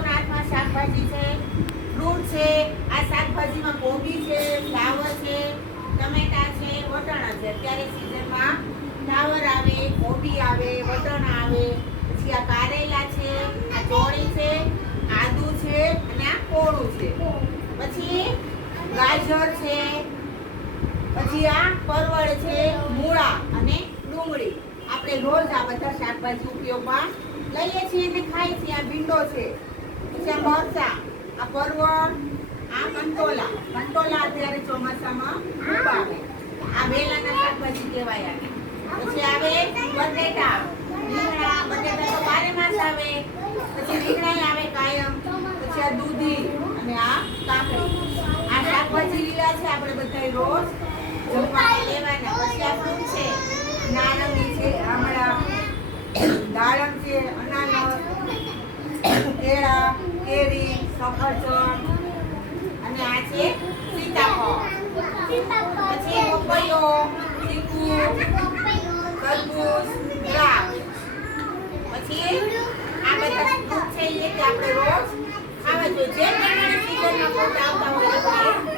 છોકરાઓના હાથમાં શાકભાજી છે, ફ્રૂટ છે. આ શાકભાજીમાં કોબી છે, ફ્લાવર છે, ટમેટા છે, વટાણા છે. અત્યારે સીઝનમાં ફ્લાવર આવે, કોબી આવે, વટાણા આવે. પછી આ કારેલા છે, આ ચોળી છે, આદુ છે અને આ કોળું છે. પછી ગાજર છે, પછી આ પરવળ છે, મૂળા અને ડુંગળી. આપણે રોજ આ બધા શાકભાજી ઉપયોગમાં લઈએ છીએ અને ખાઈએ છીએ. આ ભીંડો છે, પછી આ મરચાં, આ પરવળ, આ કંટોલા. કંટોલા અત્યારે ચોમાસામાં ખૂબ આવે. આ વેલાના શાકભાજી કહેવાય. પછી આવે બટેટા, રીંગણા. બટેટા તો બારે માસ આવે. પછી રીંગણા આવે કાયમ. પછી આ દૂધી અને આ કાકડી. આ શાકભાજી લીલા છે, આપણે બધા રોજ જમવામાં લેવાના. પછી આ ફ્રૂટ છે, નારંગી છે, આમળા, દાડમ છે, અનાનસ, કેળા, કેરી, સફરજન અને આ છે સીતાફળ. પછી પપૈયો, ચીકુ, તરબૂચ, દ્રાક્ષ. પછી આ બધા ફ્રૂટ છે એ આપણે રોજ ખાવા જોઈએ. જે પ્રમાણે સીઝનમાં ફ્રૂટ આવતા હોય